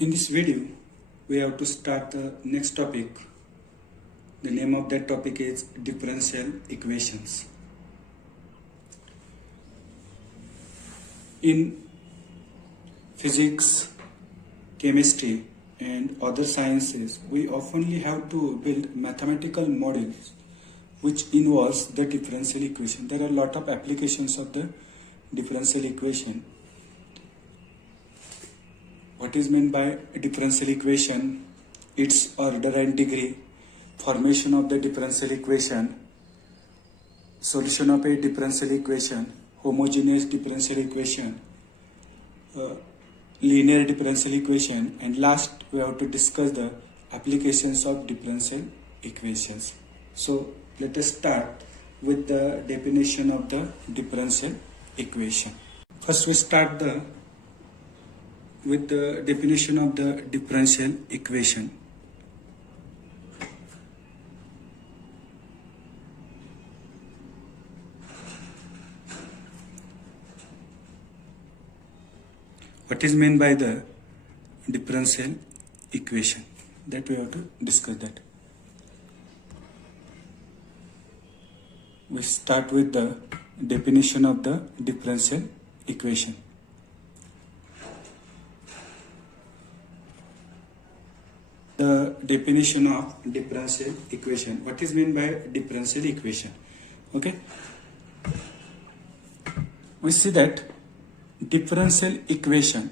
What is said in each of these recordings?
In this video, we have to start the next topic. The name of that topic is differential equations. In physics, chemistry, and other sciences, we often have to build mathematical models which involves the differential equation. There are a lot of applications of the differential equation. What is meant by differential equation? Its order and degree, formation of the differential equation, solution of a differential equation, homogeneous differential equation, linear differential equation, and last we have to discuss the applications of differential equations. So let us start with the definition of the differential equation. First we start with the definition of the differential equation. What is meant by the differential equation? That we have to discuss that. We start with the definition of the differential equation. The definition of differential equation. What is meant by differential equation? Okay. We see that differential equation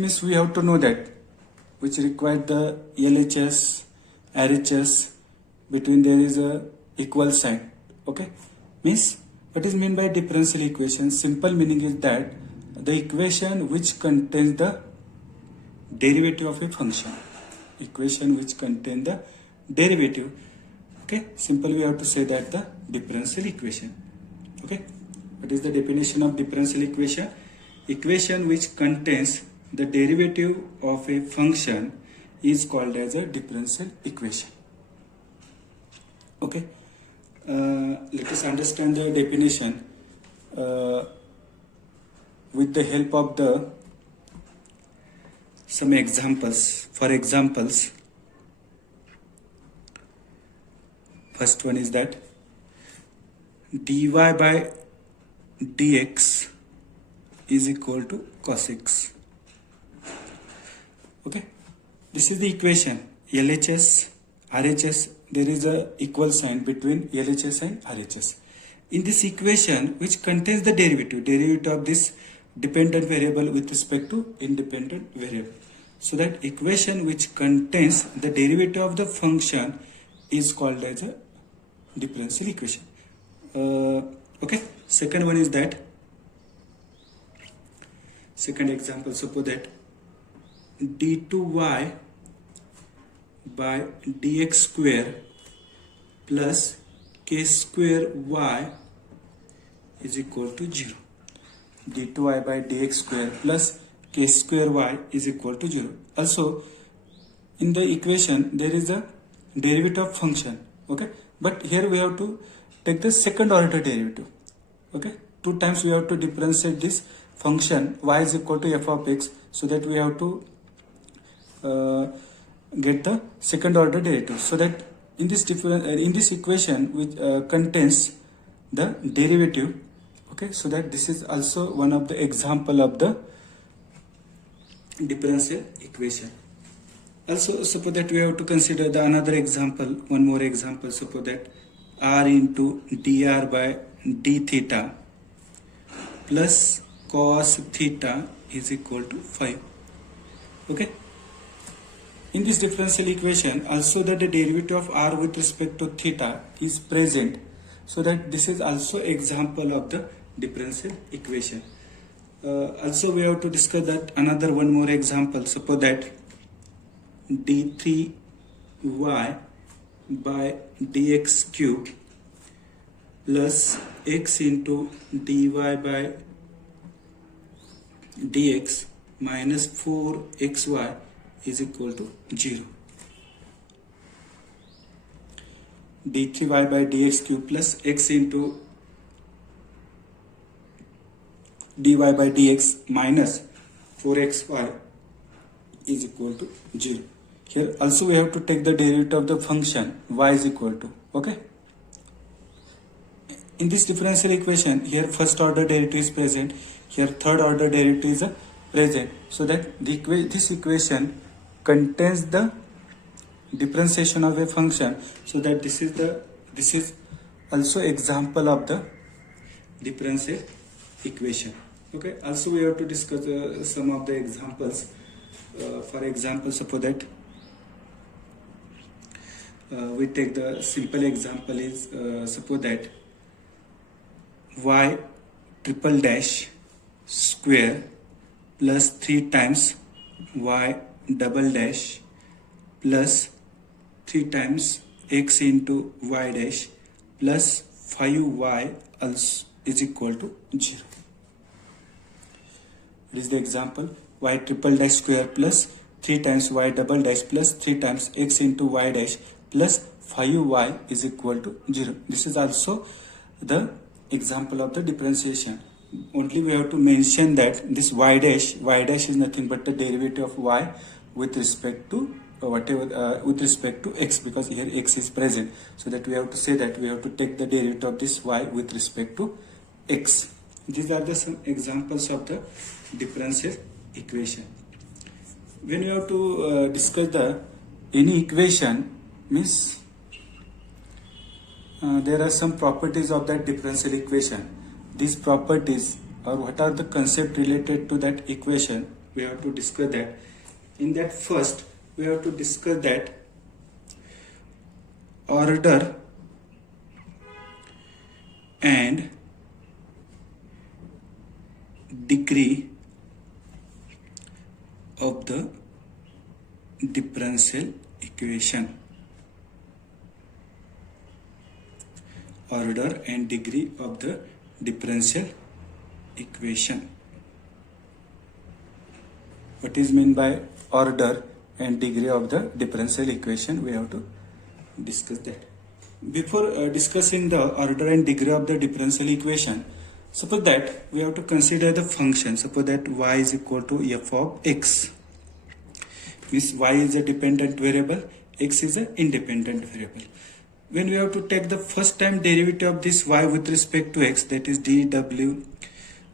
means we have to know that which require the LHS, RHS, between there is a equal sign. Okay, means what is meant by differential equation? Simple meaning is that the equation which contains the derivative of a function. Equation which contain the derivative. Okay, simple we have to say that the differential equation. Okay. What is the definition of differential equation? Equation which contains the derivative of a function is called as a differential equation. Okay. Let us understand the definition with the help of some examples. For examples, first one is that dy by dx is equal to cos x. Okay, this is the equation. LHS, RHS, there is a equal sign between LHS and RHS. In this equation which contains the derivative of this dependent variable with respect to independent variable. So that equation which contains the derivative of the function is called as a differential equation. Okay. Second one is that, second example, suppose that d2y by dx square plus k square y is equal to 0. d2y by dx square plus k square y is equal to 0. Also, in the equation there is a derivative of function. Okay, but here we have to take the second order derivative. Okay, two times we have to differentiate this function y is equal to f of x, so that we have to get the second order derivative. So that in this equation which contains the derivative. Okay, so that this is also one of the example of the differential equation. Also, suppose that we have to consider the another example, one more example. Suppose that r into dr by d theta plus cos theta is equal to 5. Okay. In this differential equation, also that the derivative of r with respect to theta is present. So that this is also example of the differential equation. Also we have to discuss that another one more example. Suppose that d3y by dx cube plus x into dy by dx minus 4xy is equal to 0. d3y by dx cube plus x into dy by dx minus 4xy is equal to 0. Here also we have to take the derivative of the function y is equal to, okay. In this differential equation, here first order derivative is present, here third order derivative is present, so that this equation contains the differentiation of a function, so that this is also example of the differential equation, okay. Also we have to discuss some of the examples. For example, suppose that we take the simple example is suppose that y triple dash square plus 3 times y double dash plus 3 times x into y dash plus 5y also is equal to 0. It is the example y triple dash square plus 3 times y double dash plus 3 times x into y dash plus 5y is equal to 0. This is also the example of the differentiation. Only we have to mention that this y dash is nothing but the derivative of y with respect to with respect to x, because here x is present, so that we have to say that we have to take the derivative of this y with respect to x. These are the some examples of the differential equation. When you have to discuss the any equation, means there are some properties of that differential equation. These properties, or what are the concept related to that equation, we have to discuss that. In that, first we have to discuss that order and degree of the differential equation. Order and degree of the differential equation. What is meant by order and degree of the differential equation? We have to discuss that. Before discussing the order and degree of the differential equation, suppose that we have to consider the function. Suppose that y is equal to f of x. Means y is a dependent variable, x is an independent variable. When we have to take the first time derivative of this y with respect to x, that is dw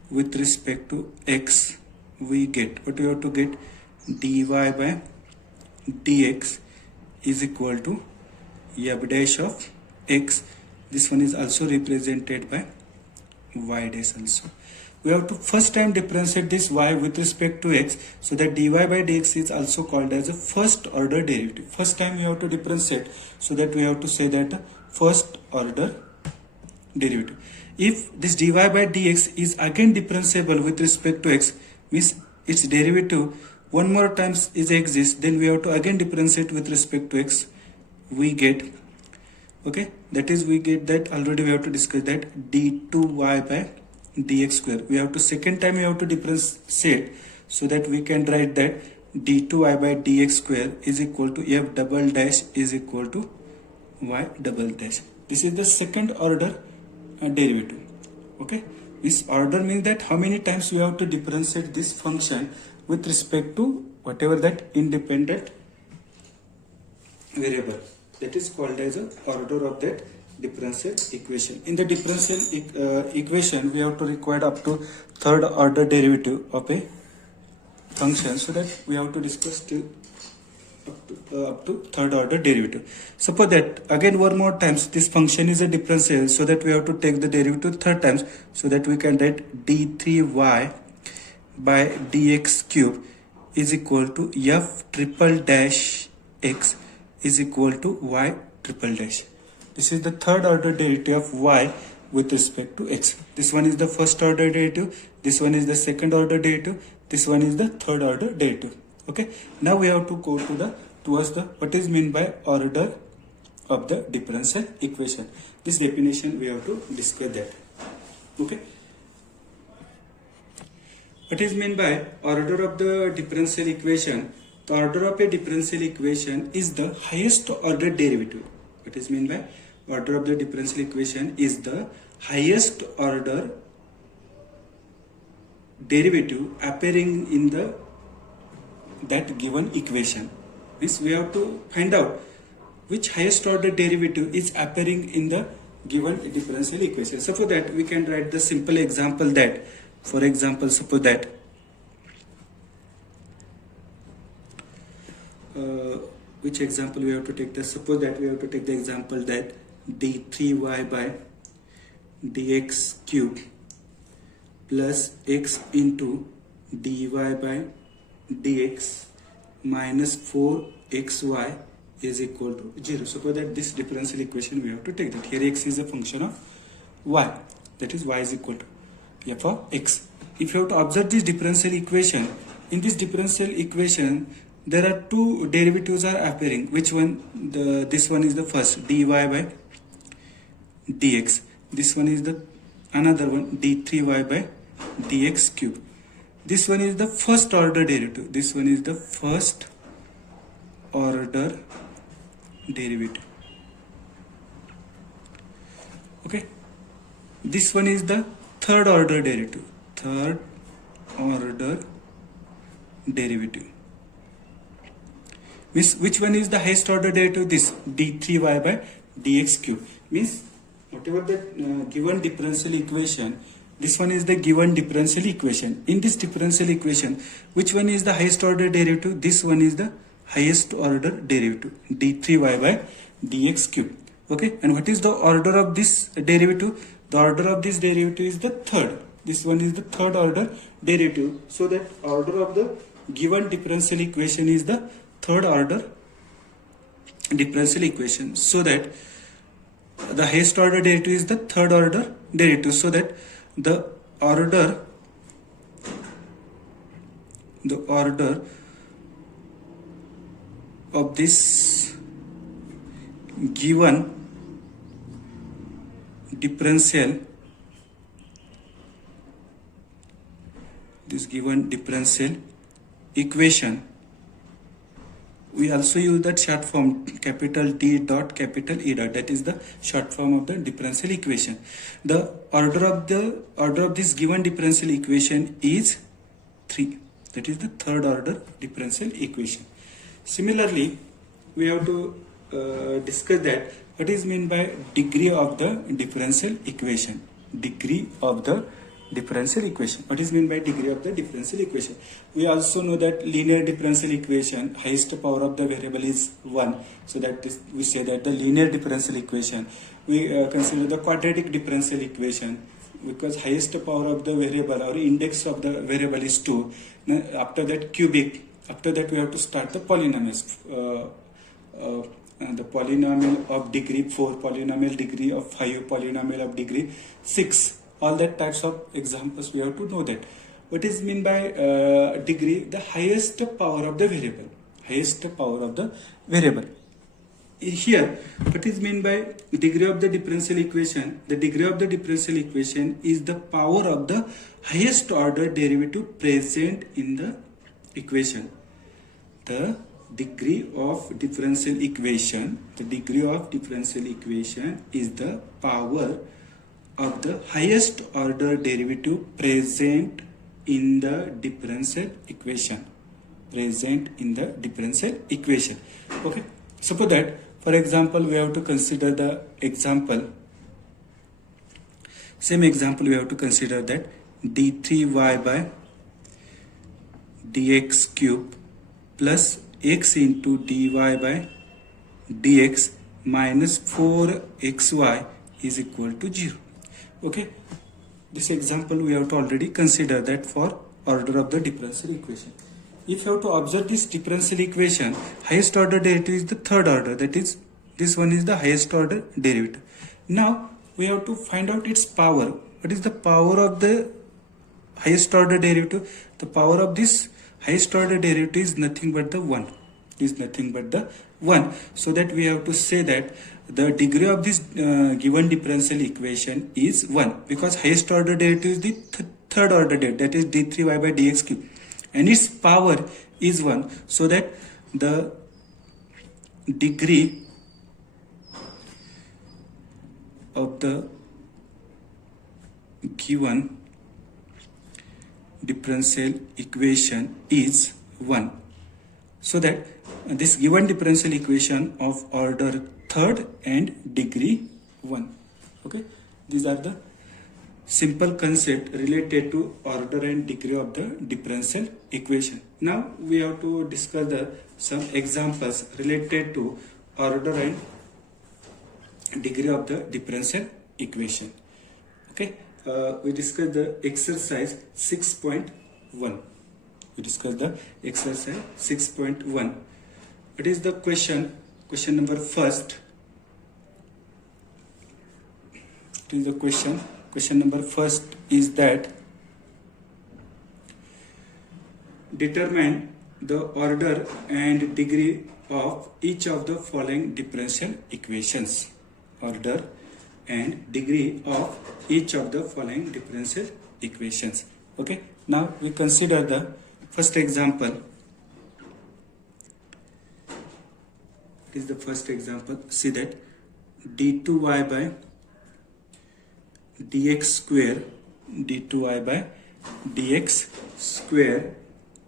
with respect to x, we get what we have to get, dy by dx is equal to f dash of x. This one is also represented by y dash also. We have to first time differentiate this y with respect to x, so that dy by dx is also called as a first order derivative. First time we have to differentiate, so that we have to say that first order derivative. If this dy by dx is again differentiable with respect to x, means its derivative one more times is exists, then we have to again differentiate with respect to x, we get, okay, that is we get that already we have to discuss that d2y by dx square. We have to second time we have to differentiate, so that we can write that d2y by dx square is equal to f double dash is equal to y double dash. This is the second order derivative, okay. This order means that how many times we have to differentiate this function with respect to whatever that independent variable. That is called as a order of that differential equation. In the differential equation, we have to require up to third order derivative of a function, so that we have to discuss till up to third order derivative. Suppose that again one more times this function is a differential, so that we have to take the derivative third times, so that we can write d3y by dx cube is equal to f triple dash x is equal to y triple dash. This is the third order derivative of y with respect to x. This one is the first order derivative, this one is the second order derivative, this one is the third order derivative. Okay, now we have to go to towards the what is meant by order of the differential equation. This definition we have to discuss that. Okay, what is meant by order of the differential equation? The order of a differential equation is the highest order derivative. What is meant by order of the differential equation is the highest order derivative appearing in the that given equation. Means we have to find out which highest order derivative is appearing in the given differential equation. So for that we can write the simple example that, for example, suppose that which example we have to take? Suppose that we have to take the example that d3y by dx cube plus x into dy by dx minus 4xy is equal to 0. Suppose that this differential equation we have to take that. Here x is a function of y, that is y is equal to f of x. If you have to observe this differential equation, in this differential equation there are two derivatives are appearing. Which one? This one is the first, dy by dx. This one is the another one, d3y by dx cube. This one is the first order derivative. This one is the first order derivative. Okay. This one is the third order derivative. Third order derivative. Means which one is the highest order derivative? This d3y by dx cube. Means whatever the given differential equation, this one is the given differential equation. In this differential equation, which one is the highest order derivative? This one is the highest order derivative, d3y by dx cube. Okay, and what is the order of this derivative? The order of this derivative is the third. This one is the third order derivative. So that order of the given differential equation is the third order differential equation. So that the highest order derivative is the third order derivative. So that the order of this given differential equation, we also use that short form capital D dot capital E dot, that is the short form of the differential equation. The order of this given differential equation is 3, that is the third order differential equation. Similarly, we have to discuss that what is meant by degree of the differential equation. Degree of the differential equation. What is meant by degree of the differential equation? We also know that linear differential equation, highest power of the variable is 1. So that is, we say that the linear differential equation. We consider the quadratic differential equation because highest power of the variable or index of the variable is 2. Now, after that cubic. After that we have to start the polynomials. The polynomial of degree 4, polynomial degree of 5, polynomial of degree 6. All that types of examples we have to know that. What is mean by degree? The highest power of the variable. Highest power of the variable. Here, what is mean by degree of the differential equation? The degree of the differential equation is the power of the highest order derivative present in the equation. The degree of differential equation, is the power of the highest order derivative present in the differential equation. Okay. Suppose that, for example, we have to consider the example. Same example we have to consider that d3y by dx cube plus x into dy by dx minus 4xy is equal to 0. Okay, this example we have to already consider that for order of the differential equation. If you have to observe this differential equation, highest order derivative is the third order, that is this one is the highest order derivative. Now we have to find out its power. What is the power of the highest order derivative? The power of this highest order derivative is nothing but the 1. So that we have to say that the degree of this given differential equation is 1 because highest order derivative is the third order derivative, that is d3y by dx cube, and its power is 1. So that the degree of the given differential equation is 1. so that this given differential equation of order third and degree 1. Okay, these are the simple concept related to order and degree of the differential equation. Now we have to discuss some examples related to order and degree of the differential equation. Okay, we discussed the exercise 6.1. We discussed the exercise 6.1. It is the question number first. It is the question number first is that determine the order and degree of each of the following differential equations. Order and degree of each of the following differential equations. Okay, now we consider the first example. It is the first example. See that d2y by dx square, d2y by dx square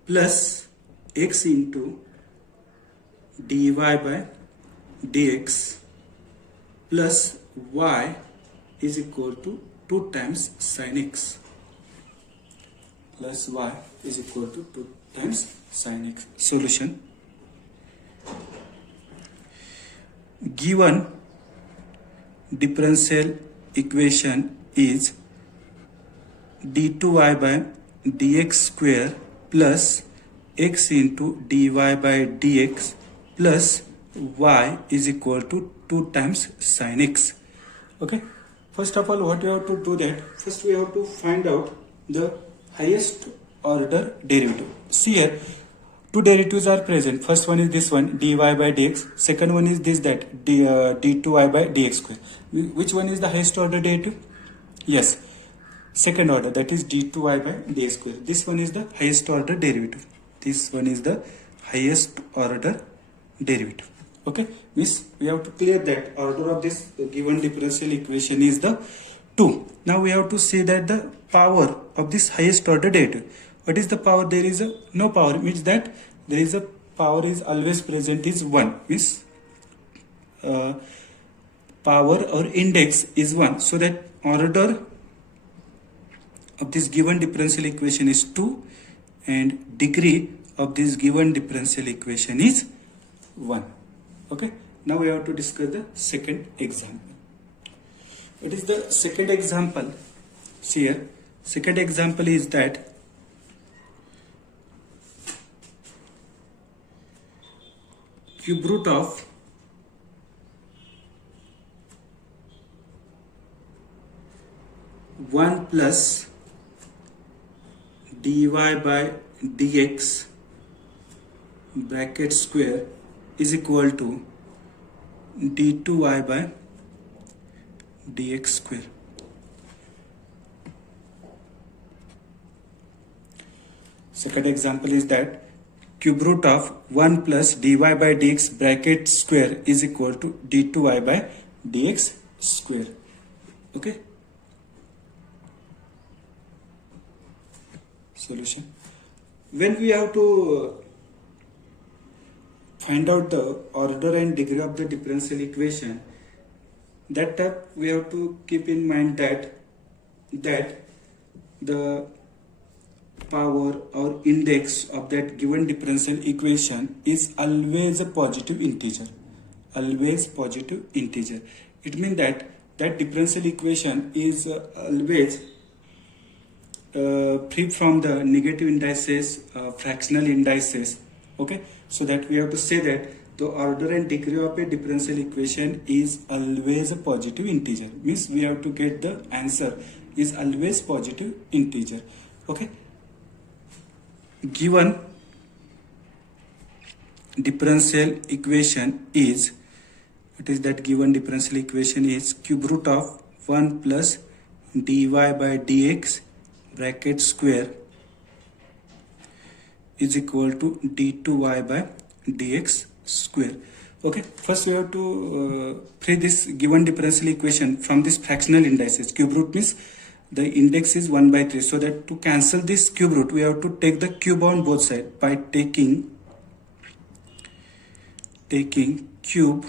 plus x into dy by dx plus y is equal to 2 times sin x, plus y is equal to 2 times sin x. Solution. Given differential equation is d2y by dx square plus x into dy by dx plus y is equal to 2 times sin x. Okay, first of all, what you have to do that first we have to find out the highest order derivative. See here, two derivatives are present. First one is this one, dy by dx. Second one is this, that d2y by dx square. Which one is the highest order derivative? Yes, second order, that is d2y by dx square. This one is the highest order derivative. This one is the highest order derivative. Okay, means we have to clear that order of this given differential equation is the 2. Now we have to say that the power of this highest order derivative. What is the power? There is a no power, means that there is a power is always present is 1, means power or index is 1, so that order of this given differential equation is 2 and degree of this given differential equation is 1. Okay, now we have to discuss the second example. What is the second example? See here, second example is that cube root of one plus dy by dx bracket square is equal to d2y by dx square. Second example is that cube root of 1 plus dy by dx bracket square is equal to d2y by dx square. Okay. Solution. When we have to find out the order and degree of the differential equation, that time we have to keep in mind that the power or index of that given differential equation is always a positive integer. Always positive integer. It means that differential equation is always free from the negative indices, fractional indices. Okay, so that we have to say that the order and degree of a differential equation is always a positive integer. Means we have to get the answer is always positive integer. Okay, given differential equation is, it is that given differential equation is cube root of 1 plus dy by dx bracket square is equal to d2y by dx square. Okay, first we have to free this given differential equation from this fractional indices. Cube root means the index is 1 by 3, so that to cancel this cube root we have to take the cube on both sides by taking taking cube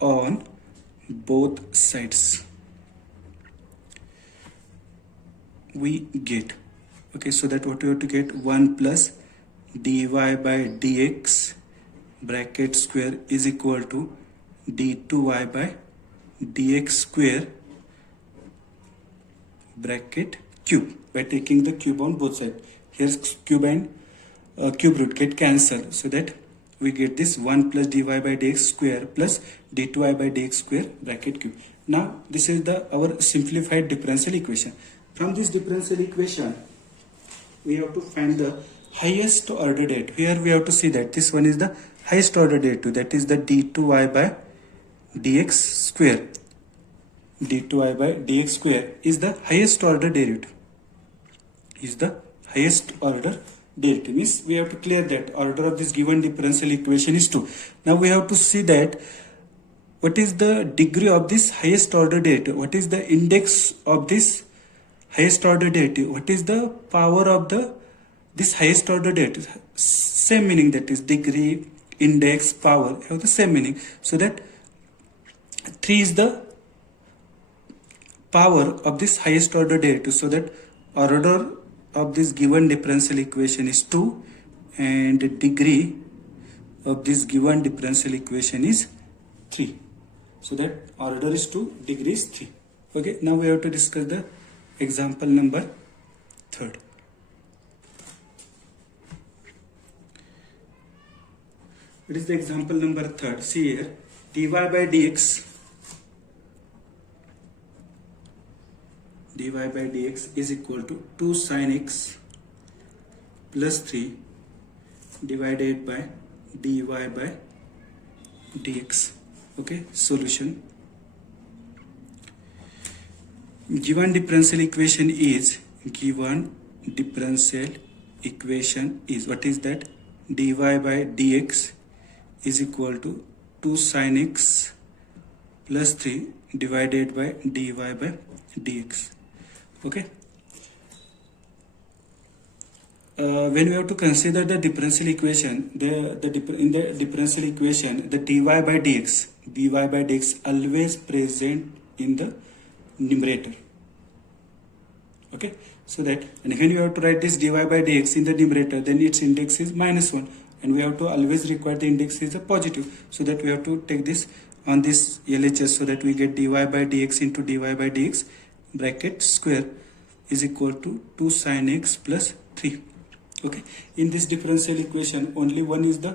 on both sides, we get, okay, so that what we have to get, 1 plus dy by dx bracket square is equal to d2y by dx square bracket cube, by taking the cube on both sides. Here's cube and cube root get cancelled, so that we get this 1 plus dy by dx square plus d2y by dx square bracket cube. Now this is our simplified differential equation. From this differential equation we have to find the highest order derivative. Here we have to see that this one is the highest order derivative, that is the d2y by dx square. d2y by dx square is the highest order derivative, is the highest order derivative. Means we have to clear that order of this given differential equation is 2. Now we have to see that what is the degree of this highest order derivative, what is the index of this highest order derivative, what is the power of this highest order derivative. Same meaning, that is degree, index, power have the same meaning. So that 3 is the power of this highest order derivative, so that order of this given differential equation is 2 and the degree of this given differential equation is 3. So that order is 2, degree is 3. Okay, now we have to discuss the example number 3rd. It is the example number 3rd. See here, dy by dx is equal to 2 sin x plus 3 divided by dy by dx. Okay, solution. Given differential equation is what is that? dy by dx is equal to 2 sin x plus 3 divided by dy by dx. Okay, when we have to consider the differential equation, in the differential equation the dy by dx always present in the numerator. Okay, so that, and when you have to write this dy by dx in the numerator, then its index is -1, and we have to always require the index is a positive, so that we have to take this on this LHS, so that we get dy by dx into dy by dx bracket square is equal to 2 sin x plus 3. Okay, in this differential equation only one is the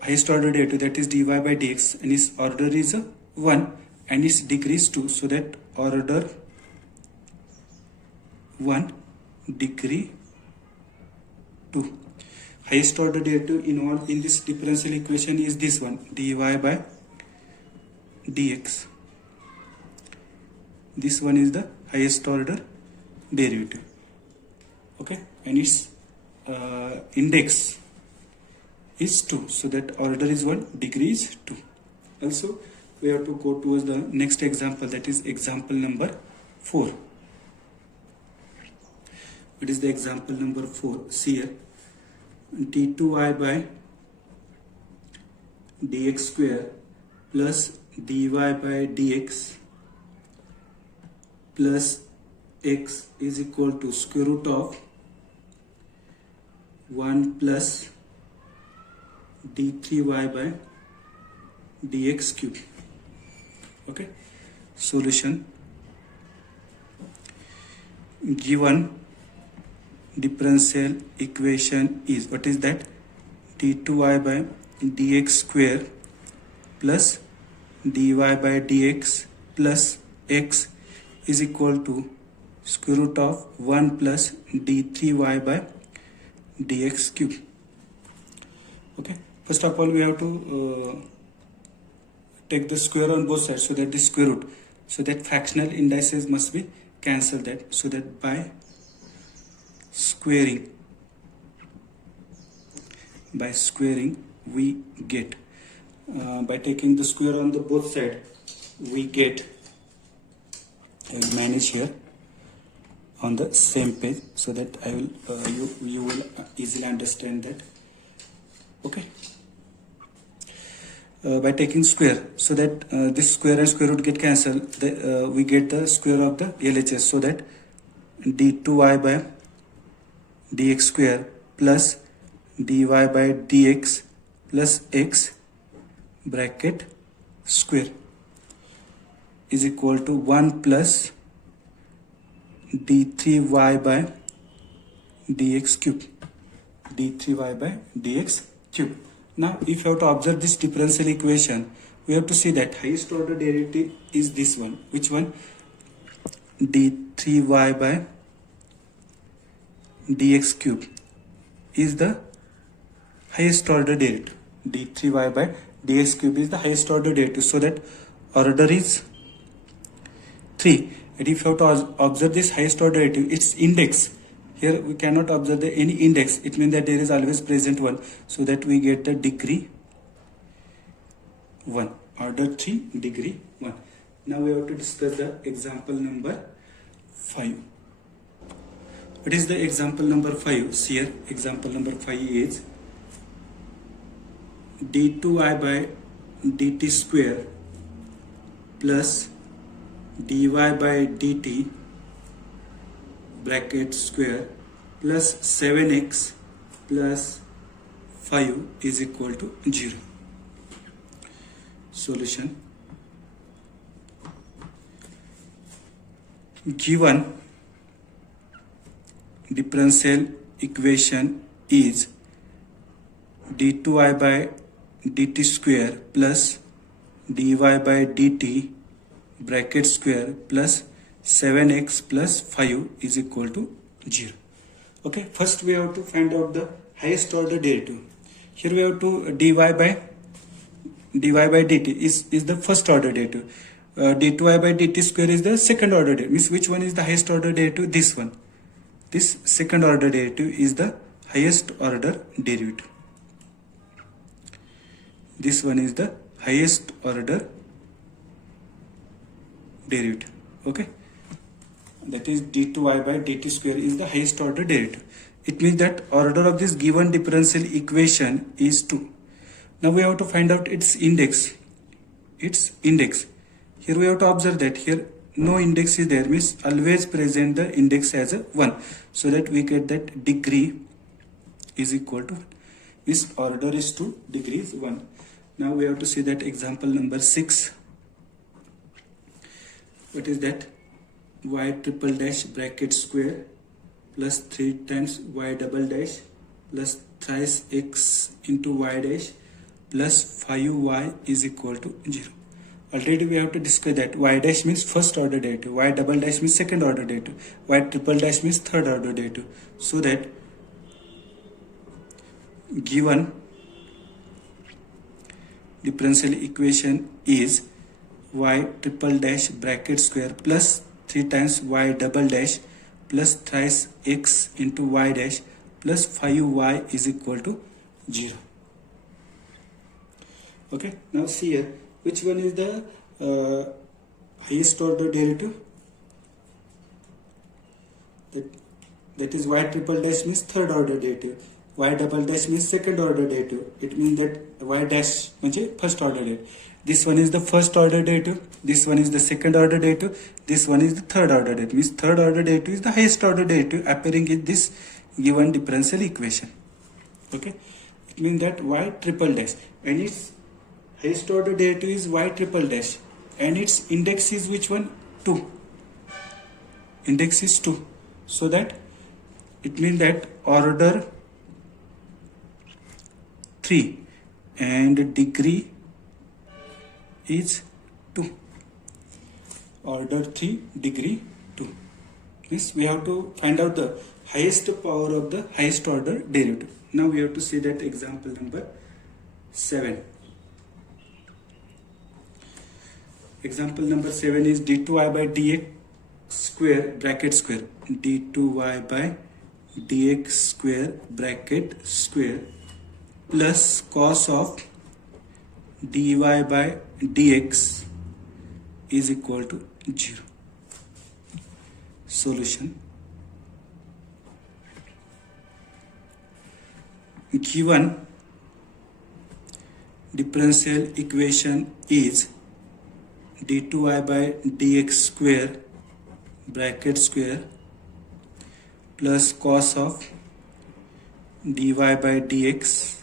highest order derivative, that is dy by dx, and its order is 1 and its degree is 2, so that order 1, degree 2. Highest order derivative in this differential equation is this one, dy by dx. This one is the highest order derivative. Okay, and its index is 2, so that order is 1, degree is 2. Also we have to go towards the next example, that is example number 4. It is the example number 4. See here, d2y by dx square plus dy by dx plus x is equal to square root of 1 plus d3y by dx cube. Okay, solution. Given differential equation is, what is that? d2y by dx square plus dy by dx plus x is equal to square root of 1 plus d3y by dx cube. Okay, first of all we have to take the square on both sides, so that the square root, so that fractional indices must be cancelled, that, so that by squaring we get, by taking the square on the both side we get, I will manage here on the same page, so that I will you will easily understand that. Okay, by taking square, so that this square and square root get cancelled. We get the square of the LHS, so that d2y by dx square plus dy by dx plus x bracket square is equal to 1 plus d3y by dx cube. d3y by dx cube. Now if you have to observe this differential equation, we have to see that highest order derivative is this one. Which one? d3y by dx cube is the highest order derivative. d3y by dx cube is the highest order derivative, so that order is 3. And if you have to observe this highest order derivative, its index, here we cannot observe any index. It means that there is always present 1, so that we get the degree 1, order 3, degree 1. Now we have to discuss the example number 5. What is the example number 5? See here, example number 5 is d2y by dt square plus dy by dt bracket square plus 7x plus 5 is equal to 0. Solution. Given differential equation is d2y by dt square plus dy by dt bracket square plus 7x plus 5 is equal to 0. Okay, first we have to find out the highest order derivative. Here we have to dy by dt is the first order derivative. d2y by dt square is the second order derivative. Means which one is the highest order derivative? This one. This second order derivative is the highest order derivative. This one is the highest order derivative. Okay, that is d2y by dt square is the highest order derivative. It means that order of this given differential equation is 2. Now we have to find out its index. Here we have to observe that here no index is there, means always present the index as a 1, so that we get that degree is equal to, means order is 2, degree is 1. Now we have to see that example number 6. What is that? Y triple dash bracket square plus 3 times y double dash plus thrice x into y dash plus 5y is equal to 0. Already we have to discuss that y dash means first order derivative, y double dash means second order derivative, y triple dash means third order derivative. So that given differential equation is y triple dash bracket square plus 3 times y double dash plus thrice x into y dash plus 5y is equal to 0. Okay, now see here, which one is the highest order derivative? That is y triple dash means third order derivative, y double dash means second order derivative. It means that y dash means first order derivative. This one is the first order derivative, this one is the second order derivative, this one is the third order derivative. Means third order derivative is the highest order derivative appearing in this given differential equation. Okay, it means that y triple dash and its highest order derivative is y triple dash and its index is which one? 2. Index is 2. So that it means that order 3 and degree is 2. Order 3, degree 2. Means we have to find out the highest power of the highest order derivative. Now we have to see that example number 7. Example number 7 is d2y by dx square bracket square, d2y by dx square bracket square plus cos of dy by dx is equal to 0. Solution. Given differential equation is d2y by dx square bracket square plus cos of dy by dx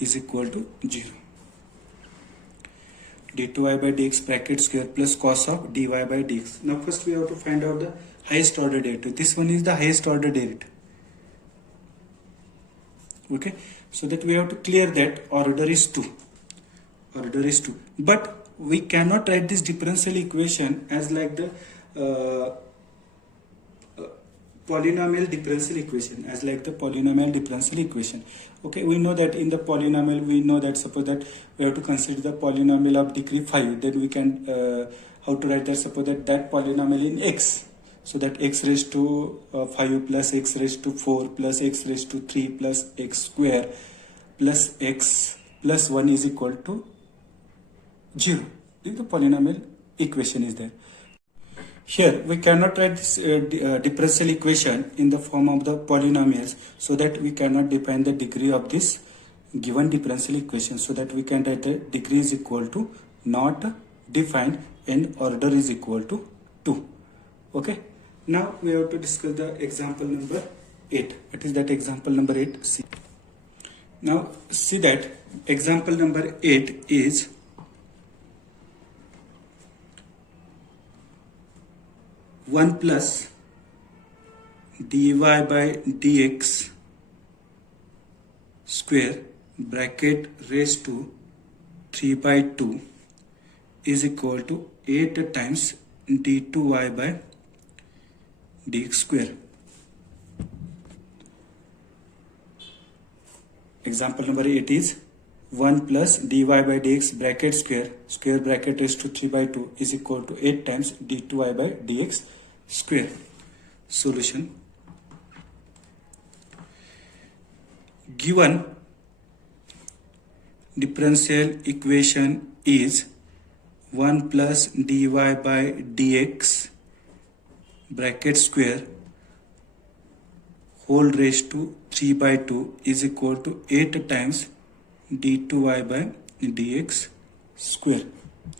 is equal to 0. d2y by dx bracket square plus cos of dy by dx. Now first we have to find out the highest order derivative. This one is the highest order derivative. Okay, so that we have to clear that order is 2. Order is 2. But we cannot write this differential equation as like the polynomial differential equation, as like the polynomial differential equation. Okay, we know that in the polynomial, we know that suppose that we have to consider the polynomial of degree 5, then we can how to write that, suppose that polynomial in x, so that x raised to 5 plus x raised to 4 plus x raised to 3 plus x square plus x plus 1 is equal to 0. The polynomial equation is there. Here we cannot write this differential equation in the form of the polynomials, so that we cannot define the degree of this given differential equation, so that we can write the degree is equal to not defined and order is equal to 2. Okay, now we have to discuss the example number 8. What is that example number 8? See. Now see that example number 8 is one plus dy by dx square bracket raised to 3 by 2 is equal to 8 times d2y by dx square. Example number 8 is 1 plus dy by dx bracket square bracket raised to 3 by 2 is equal to 8 times d2y by dx square. Solution. Given differential equation is 1 plus dy by dx bracket square whole raised to 3 by 2 is equal to 8 times d2y by dx square.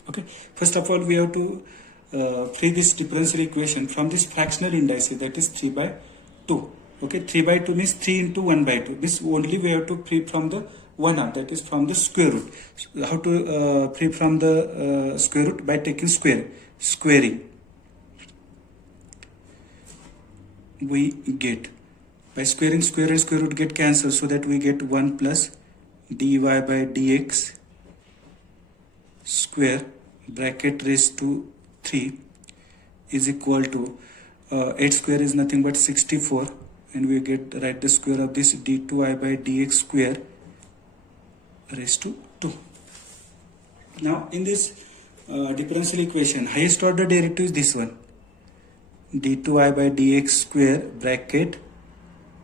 Okay, first of all we have to free this differential equation from this fractional indices, that is 3 by 2. Okay, 3 by 2 means 3 into 1 by 2. This only we have to free from the 1 that is from the square root. So how to free from the square root? By taking squaring. We get, by squaring, square and square root get cancelled, so that we get 1 plus dy by dx square bracket raised to 3 is equal to 8 square is nothing but 64, and we get write the square of this d2y by dx square raised to 2. Now in this differential equation, highest order derivative is this one, d2y by dx square bracket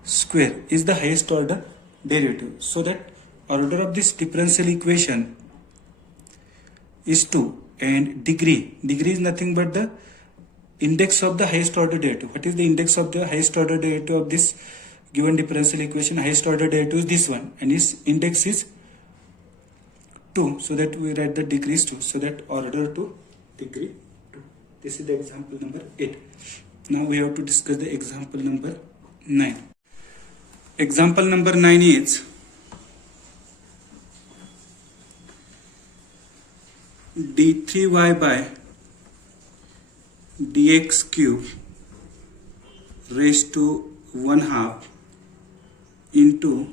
square is the highest order derivative, so that order of this differential equation is 2, and degree is nothing but the index of the highest order derivative. What is the index of the highest order derivative of this given differential equation? Highest order derivative is this one, and its index is 2, so that we write the degree is 2, so that order to degree 2. This is the example number 8. Now we have to discuss the example number 9. Example number 9 is d3y by dx cube raised to 1/2 into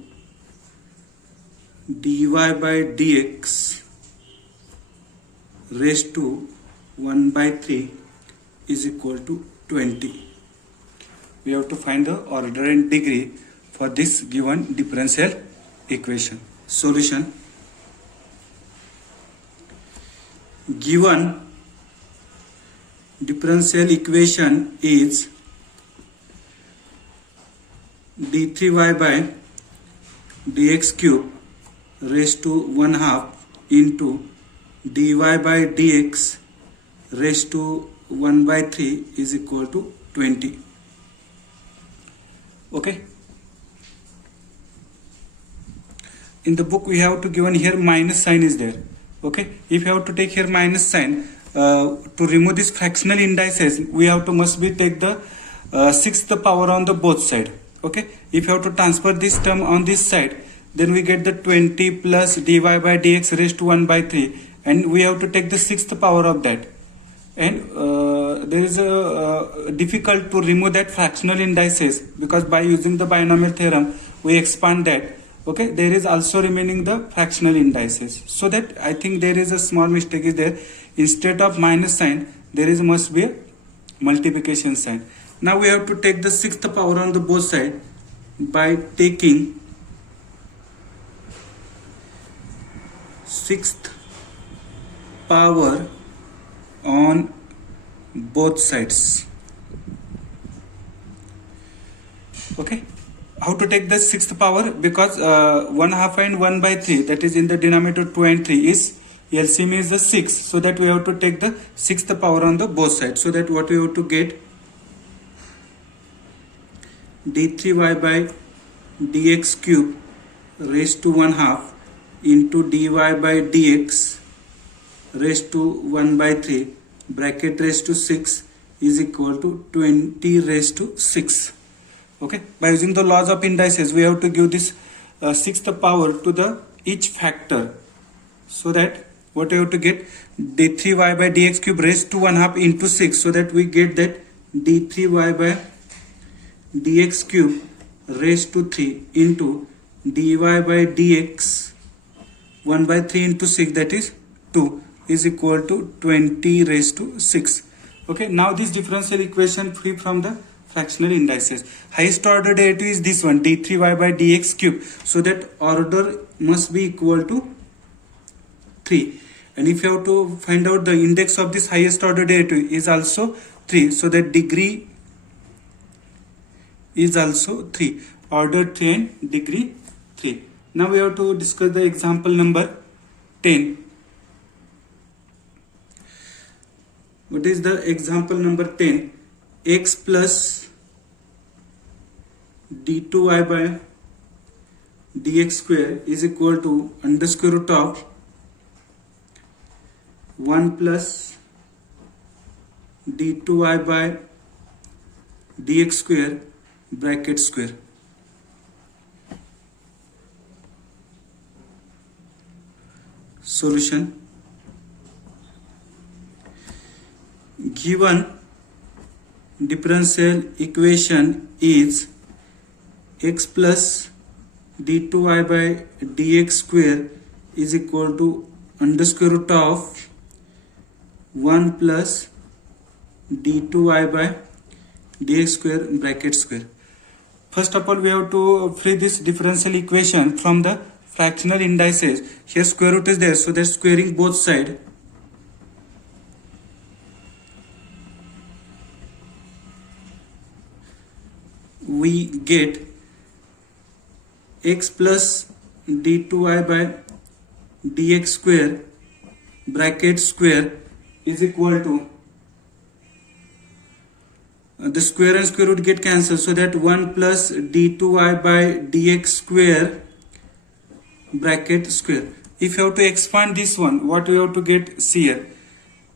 dy by dx raised to 1/3 is equal to 20. We have to find the order and degree for this given differential equation. Solution. Given differential equation is d3y by dx cube raised to 1/2 into dy by dx raised to 1/3 is equal to 20. Okay. in the book we have to given here minus sign is there. Okay, if you have to take here minus sign, to remove this fractional indices, we have to must be take the sixth power on the both side. Okay, if you have to transfer this term on this side, then we get the 20 plus dy by dx raised to 1 by 3, and we have to take the sixth power of that. And there is a difficult to remove that fractional indices, because by using the binomial theorem we expand that. Okay, there is also remaining the fractional indices, so that I think there is a small mistake is there. Instead of minus sign, there is must be a multiplication sign. Now we have to take the sixth power on the both side by taking sixth power on both sides. Okay, how to take the sixth power? Because 1 half and 1 by 3, that is in the denominator 2 and 3 is LCM is the 6, so that we have to take the sixth power on the both sides, so that what we have to get d3y by dx cube raised to 1 half into dy by dx raised to 1 by 3 bracket raised to 6 is equal to 20 raised to 6. Okay, by using the laws of indices, we have to give this sixth power to the each factor, so that what we have to get d3y by dx cube raised to 1 half into 6, so that we get that d3y by dx cube raised to 3 into dy by dx 1 by 3 into 6, that is 2, is equal to 20 raised to 6. Okay, now this differential equation free from the fractional indices. Highest order derivative is this one, d3y by dx cube, so that order must be equal to 3. And if you have to find out the index of this highest order derivative is also 3, so that degree is also 3, order 3 and degree 3. Now we have to discuss the example number 10. What is the example number 10? X plus d2y by dx square is equal to under square root of 1 plus d2y by dx square bracket square. Solution. Given differential equation is x plus d2y by dx square is equal to under square root of 1 plus d2y by dx square bracket square. First of all, we have to free this differential equation from the fractional indices. Here square root is there, so that squaring both sides, we get x plus d2y by dx square bracket square is equal to the square and square root get cancelled, so that 1 plus d2y by dx square bracket square. If you have to expand this one, what we have to get here?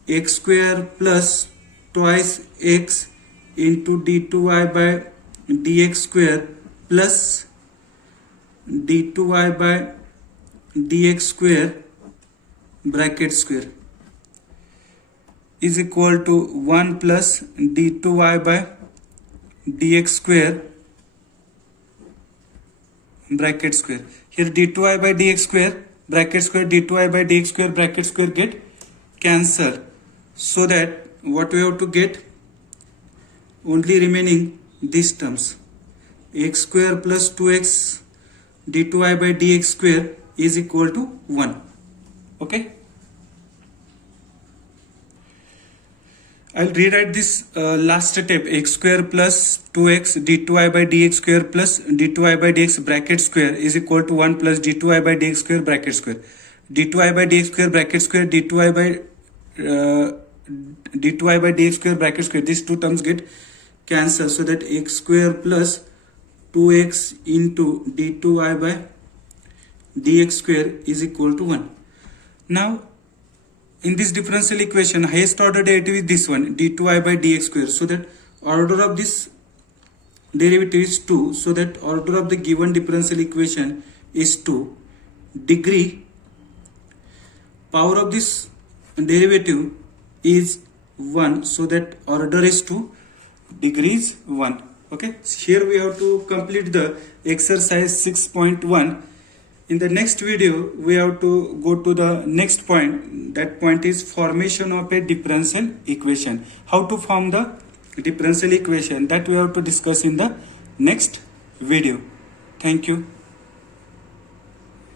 X square plus twice x into d2y by dx square plus d2y by dx square bracket square is equal to 1 plus d2y by dx square bracket square. Here d2y by dx square bracket square, d2y by dx square bracket square get cancelled, so that what we have to get, only remaining these terms, x square plus 2x d2y by dx square is equal to 1. Okay, I'll rewrite this last step, x square plus 2x d2y by dx square plus d2y by dx bracket square is equal to 1 plus d2y by dx square bracket square. d2y by dx square bracket square, d2y by dx square bracket square, these two terms get cancelled, so that x square plus 2x into d2y by dx square is equal to 1. Now in this differential equation, highest order derivative is this one, d2i by dx square. So that order of this derivative is 2. So that order of the given differential equation is 2. Degree, power of this derivative is 1. So that order is 2. Degree is 1. Okay. Here we have to complete the exercise 6.1. In the next video, we have to go to the next point. That point is formation of a differential equation. How to form the differential equation, that we have to discuss in the next video. Thank you.